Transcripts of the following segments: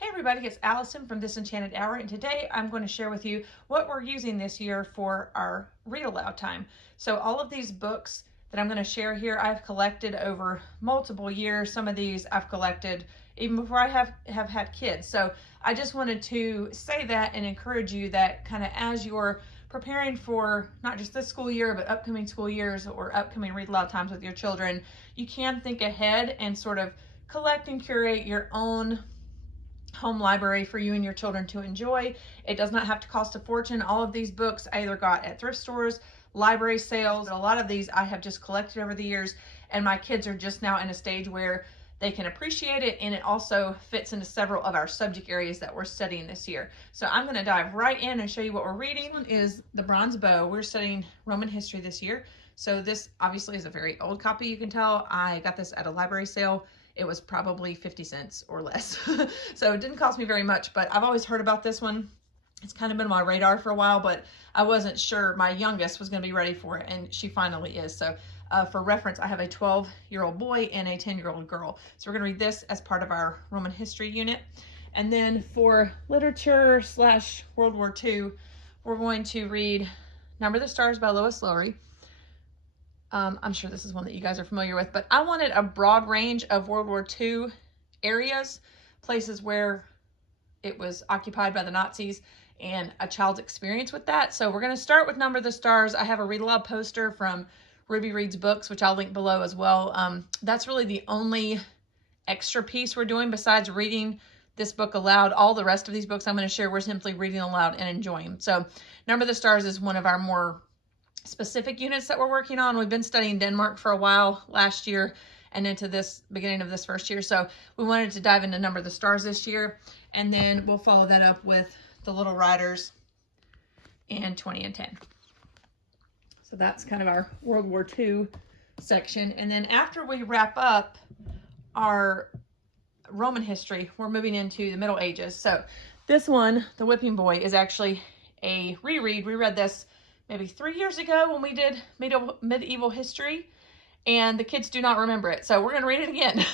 Hey everybody, it's Allison from This Enchanted Hour, and today I'm going to share with you what we're using this year for our read aloud time. So all of these books that I'm going to share here, I've collected over multiple years. Some of these I've collected even before I have had kids. So I just wanted to say that and encourage you that kind of as you're preparing for not just this school year, but upcoming school years or upcoming read aloud times with your children, you can think ahead and sort of collect and curate your own home library for you and your children to enjoy. It does not have to cost a fortune. All of these books I either got at thrift stores, library sales, but a lot of these I have just collected over the years, and my kids are just now in a stage where they can appreciate it, and it also fits into several of our subject areas that we're studying this year. So I'm going to dive right in and show you what we're reading. This one is The Bronze Bow. We're studying Roman history this year. So this obviously is a very old copy, you can tell. I got this at a library sale. It was probably 50 cents or less. So it didn't cost me very much, but I've always heard about this one. It's kind of been on my radar for a while, but I wasn't sure my youngest was going to be ready for it, and she finally is. So for reference, I have a 12-year-old boy and a 10-year-old girl. So we're going to read this as part of our Roman history unit. And then for literature / World War II, we're going to read Number of the Stars by Lois Lowry. I'm sure this is one that you guys are familiar with, but I wanted a broad range of World War II areas, places where it was occupied by the Nazis, and a child's experience with that. So we're going to start with Number of the Stars. I have a read aloud poster from Ruby Reads Books, which I'll link below as well. That's really the only extra piece we're doing besides reading this book aloud. All the rest of these books I'm going to share, we're simply reading aloud and enjoying them. So Number of the Stars is one of our more specific units that we're working on. We've been studying Denmark for a while last year and into this beginning of this first year. So we wanted to dive into Number of the Stars this year, and then we'll follow that up with The Little Riders and 20 and 10. So that's kind of our World War II section. And then after we wrap up our Roman history, we're moving into the Middle Ages. So this one, The Whipping Boy, is actually a reread. We read this maybe 3 years ago when we did medieval history, and the kids do not remember it. So we're going to read it again.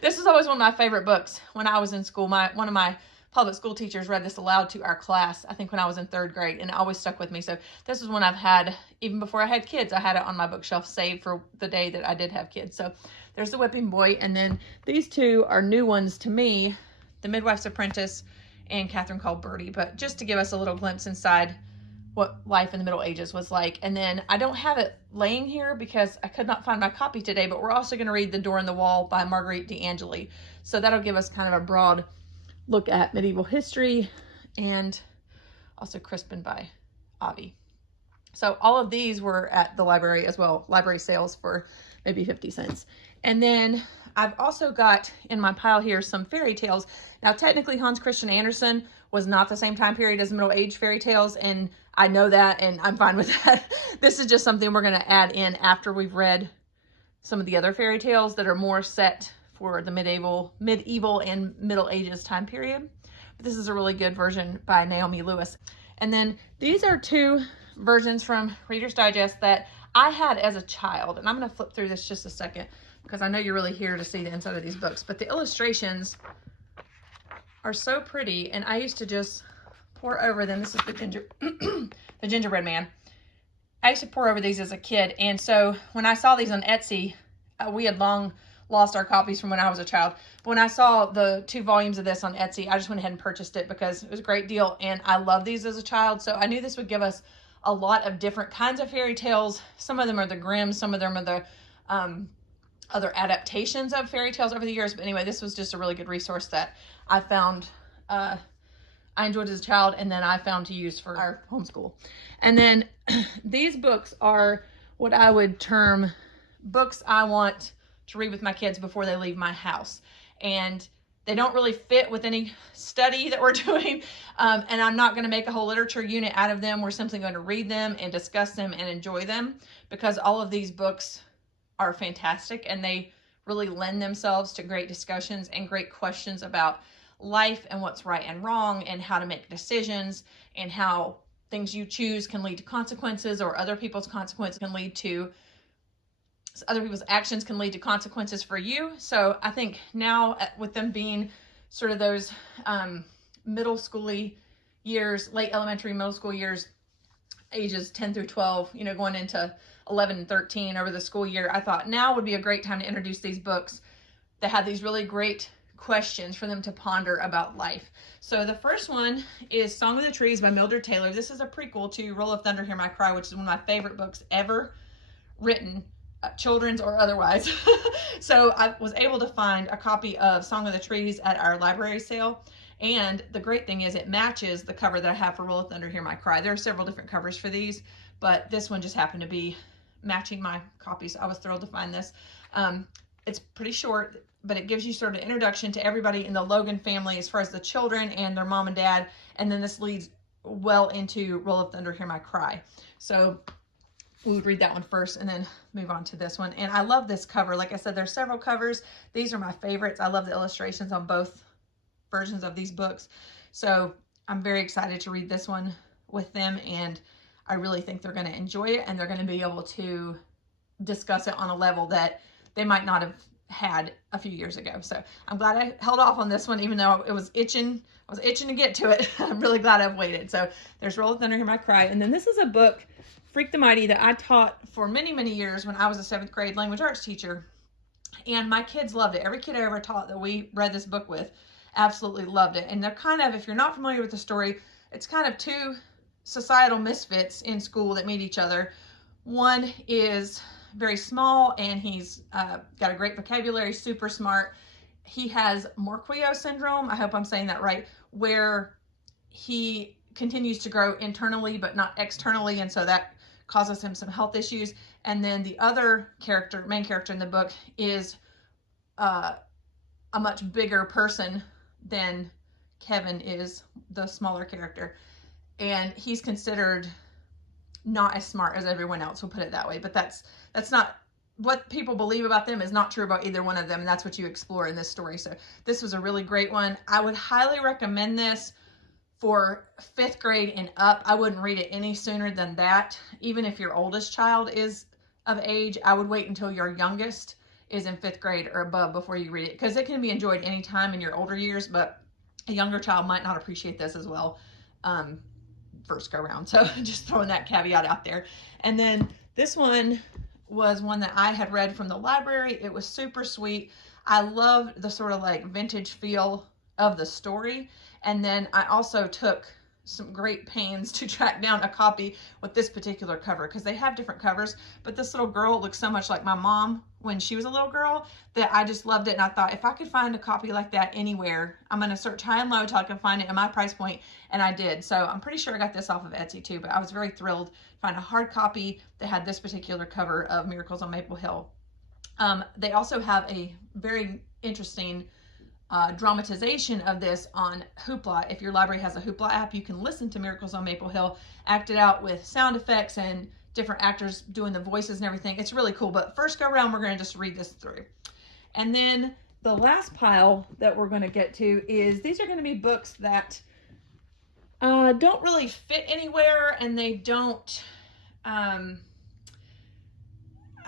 This is always one of my favorite books. When I was in school, one of my public school teachers read this aloud to our class, I think when I was in 3rd grade, and it always stuck with me. So this is one I've had, even before I had kids, I had it on my bookshelf saved for the day that I did have kids. So there's The Whipping Boy, and then these two are new ones to me, The Midwife's Apprentice and Catherine Called Birdie, but just to give us a little glimpse inside what life in the Middle Ages was like. And then I don't have it laying here because I could not find my copy today, but we're also going to read The Door in the Wall by Marguerite d'Angely. So that'll give us kind of a broad look at medieval history, and also Crispin by Avi. So all of these were at the library as well, library sales for maybe 50 cents. And then I've also got in my pile here some fairy tales. Now, technically, Hans Christian Andersen was not the same time period as Middle Age fairy tales, and I know that, and I'm fine with that. This is just something we're going to add in after we've read some of the other fairy tales that are more set for the medieval and Middle Ages time period. But this is a really good version by Naomi Lewis. And then these are two versions from Reader's Digest that I had as a child, and I'm going to flip through this just a second because I know you're really here to see the inside of these books, but the illustrations are so pretty, and I used to just pour over them. This is the gingerbread man. I used to pour over these as a kid, and so when I saw these on Etsy, we had long lost our copies from when I was a child. But when I saw the 2 volumes of this on Etsy, I just went ahead and purchased it because it was a great deal, and I loved these as a child. So I knew this would give us a lot of different kinds of fairy tales. Some of them are the Grimm, some of them are the other adaptations of fairy tales over the years. But anyway, this was just a really good resource that I found I enjoyed as a child, and then I found to use for our homeschool. And then these books are what I would term books I want to read with my kids before they leave my house. And they don't really fit with any study that we're doing. And I'm not going to make a whole literature unit out of them. We're simply going to read them and discuss them and enjoy them, because all of these books are fantastic, and they really lend themselves to great discussions and great questions about life and what's right and wrong, and how to make decisions, and how things you choose can lead to consequences, or other people's consequences can lead to other people's actions can lead to consequences for you. So I think now, with them being sort of those middle schooly years, late elementary, middle school years, ages 10 through 12, you know, going into 11 and 13 over the school year. I thought now would be a great time to introduce these books that have these really great questions for them to ponder about life. So the first one is Song of the Trees by Mildred Taylor. This is a prequel to Roll of Thunder, Hear My Cry, which is one of my favorite books ever written, children's or otherwise. So I was able to find a copy of Song of the Trees at our library sale. And the great thing is it matches the cover that I have for Roll of Thunder, Hear My Cry. There are several different covers for these, but this one just happened to be matching my copies. I was thrilled to find this. It's pretty short, but it gives you sort of an introduction to everybody in the Logan family as far as the children and their mom and dad. And then this leads well into Roll of Thunder, Hear My Cry. So we would read that one first and then move on to this one. And I love this cover. Like I said, there's several covers. These are my favorites. I love the illustrations on both versions of these books. So I'm very excited to read this one with them, and I really think they're going to enjoy it, and they're going to be able to discuss it on a level that they might not have had a few years ago. So I'm glad I held off on this one, even though it was itching. I was itching to get to it. I'm really glad I've waited. So there's Roll of Thunder, Hear My Cry. And then this is a book, Freak the Mighty, that I taught for many, many years when I was a 7th grade language arts teacher. And my kids loved it. Every kid I ever taught that we read this book with absolutely loved it. And they're kind of, if you're not familiar with the story, it's kind of two societal misfits in school that meet each other. One is very small and he's got a great vocabulary, super smart. He has Morquio syndrome, I hope I'm saying that right, where he continues to grow internally but not externally, and so that causes him some health issues. And then the other character, main character in the book, is a much bigger person than Kevin is, the smaller character. And he's considered not as smart as everyone else, we'll put it that way. But that's not what people believe about them, is not true about either one of them. And that's what you explore in this story. So this was a really great one. I would highly recommend this for 5th grade and up. I wouldn't read it any sooner than that. Even if your oldest child is of age, I would wait until your youngest is in 5th grade or above before you read it, because it can be enjoyed anytime in your older years, but a younger child might not appreciate this as well first go around. So just throwing that caveat out there. And then this one was one that I had read from the library. It was super sweet. I loved the sort of like vintage feel of the story. And then I also took some great pains to track down a copy with this particular cover, because they have different covers, but this little girl looks so much like my mom when she was a little girl that I just loved it. And I thought, if I could find a copy like that anywhere, I'm going to search high and low till I can find it at my price point. And I did. So I'm pretty sure I got this off of Etsy too, but I was very thrilled to find a hard copy that had this particular cover of Miracles on Maple Hill. They also have a very interesting dramatization of this on Hoopla. If your library has a Hoopla app, you can listen to Miracles on Maple Hill acted out with sound effects and different actors doing the voices and everything. It's really cool. But first go around, we're going to just read this through. And then the last pile that we're going to get to is, these are going to be books that don't really fit anywhere, and they don't, I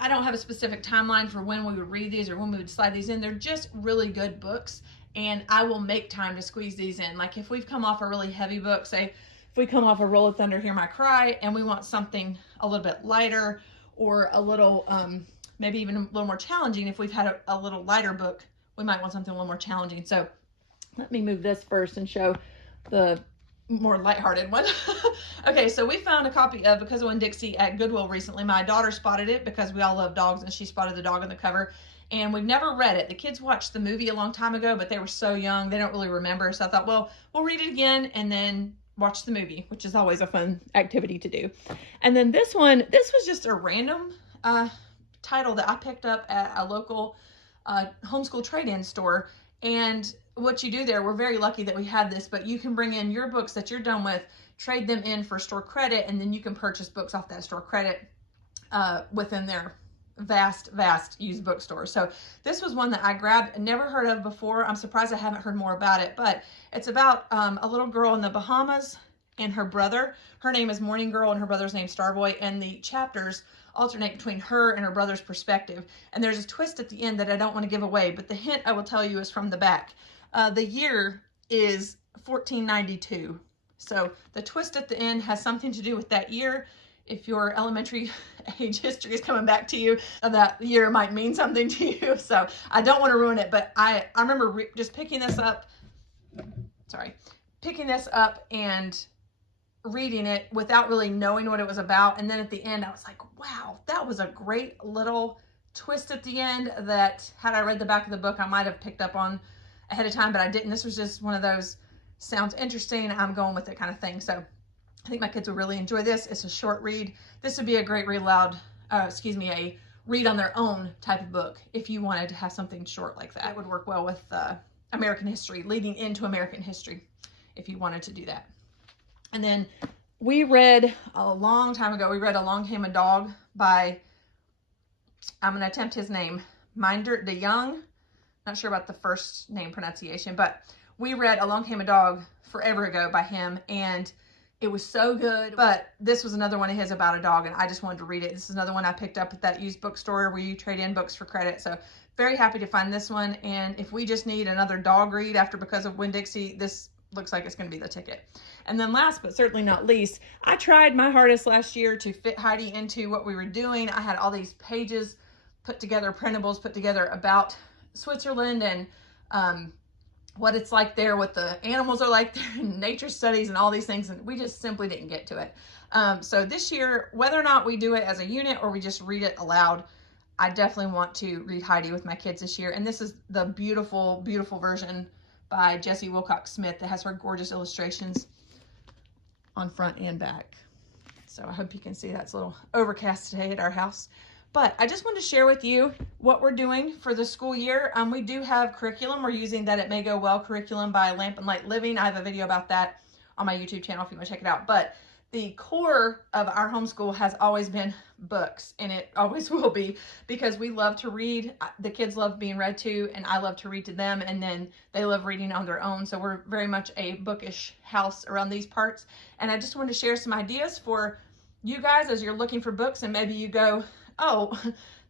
don't have a specific timeline for when we would read these or when we would slide these in. They're just really good books, and I will make time to squeeze these in. Like if we've come off a really heavy book, say if we come off a Roll of Thunder, Hear My Cry, and we want something a little bit lighter or a little, maybe even a little more challenging. If we've had a little lighter book, we might want something a little more challenging. So let me move this first and show the more lighthearted one. Okay, so we found a copy of Because of Winn-Dixie at Goodwill recently. My daughter spotted it because we all love dogs, and she spotted the dog on the cover. And we've never read it. The kids watched the movie a long time ago, but they were so young, they don't really remember. So I thought, well, we'll read it again and then watch the movie, which is always a fun activity to do. And then this one, this was just a random title that I picked up at a local homeschool trade-in store. And what you do there, we're very lucky that we had this, but you can bring in your books that you're done with, trade them in for store credit, and then you can purchase books off that store credit within their vast used bookstore. So this was one that I grabbed, never heard of before. I'm surprised I haven't heard more about it, but it's about a little girl in the Bahamas and her brother. Her name is Morning Girl and her brother's name Starboy, and the chapters alternate between her and her brother's perspective. And there's a twist at the end that I don't want to give away, but the hint I will tell you is from the back. The year is 1492. So the twist at the end has something to do with that year. If your elementary age history is coming back to you, that year might mean something to you. So I don't want to ruin it, but I remember just picking this up and reading it without really knowing what it was about. And then at the end, I was like, wow, that was a great little twist at the end that had I read the back of the book, I might have picked up on ahead of time, but I didn't. This was just one of those sounds interesting, I'm going with it kind of thing. So I think my kids would really enjoy this. It's a short read. This would be a great read aloud, a read on their own type of book. If you wanted to have something short like that, it would work well with American history, leading into American history, if you wanted to do that. And then we read a long time ago, we read Along Came a Dog by, I'm going to attempt his name, Meindert de Jong. Not sure about the first name pronunciation, but we read Along Came a Dog forever ago by him, and it was so good. But this was another one of his about a dog, and I just wanted to read it. This is another one I picked up at that used bookstore where you trade in books for credit. So very happy to find this one. And if we just need another dog read after Because of Winn-Dixie, this looks like it's going to be the ticket. And then last but certainly not least, I tried my hardest last year to fit Heidi into what we were doing. I had all these pages put together, printables put together about Switzerland and what it's like there, what the animals are like there, and nature studies and all these things, and we just simply didn't get to it. So this year, whether or not we do it as a unit or we just read it aloud, I definitely want to read Heidi with my kids this year. And this is the beautiful, beautiful version by Jessie Wilcox Smith that has her gorgeous illustrations on front and back. So I hope you can see that's a little overcast today at our house. But I just wanted to share with you what we're doing for the school year. We do have curriculum. We're using that It May Go Well curriculum by Lamp and Light Living. I have a video about that on my YouTube channel if you want to check it out. But the core of our homeschool has always been books, and it always will be, because we love to read. The kids love being read to, and I love to read to them, and then they love reading on their own. So we're very much a bookish house around these parts. And I just wanted to share some ideas for you guys as you're looking for books, and maybe you go, oh,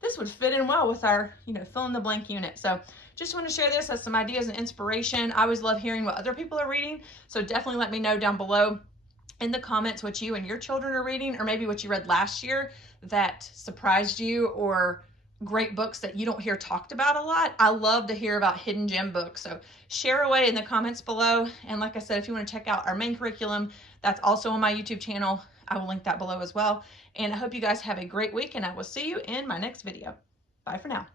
this would fit in well with our, fill in the blank unit. So just want to share this as some ideas and inspiration. I always love hearing what other people are reading. So definitely let me know down below in the comments what you and your children are reading, or maybe what you read last year that surprised you, or great books that you don't hear talked about a lot. I love to hear about hidden gem books. So share away in the comments below. And like I said, if you want to check out our main curriculum, that's also on my YouTube channel. I will link that below as well. And I hope you guys have a great week, and I will see you in my next video. Bye for now.